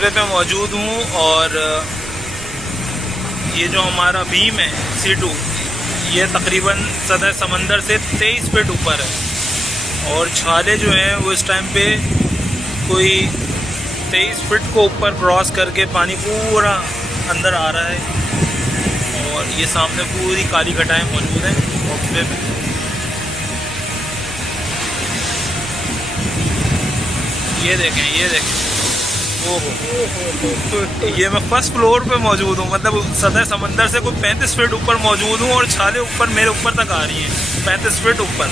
कस्बे पे मौजूद हूँ और ये जो हमारा बीम है C2, ये तकरीबन सतह समंदर से 23 फीट ऊपर है और छाले जो हैं वो इस टाइम पे कोई 23 फीट को ऊपर क्रॉस करके पानी पूरा अंदर आ रहा है। और ये सामने पूरी काली घटाएं मौजूद हैं कस्बे में। ये देखें, ये देखें, ओहो, ये मैं फर्स्ट फ्लोर पे मौजूद हूँ, मतलब सतह समंदर से कोई 35 फीट ऊपर मौजूद हूँ और छाले ऊपर मेरे ऊपर तक आ रही हैं 35 फीट ऊपर।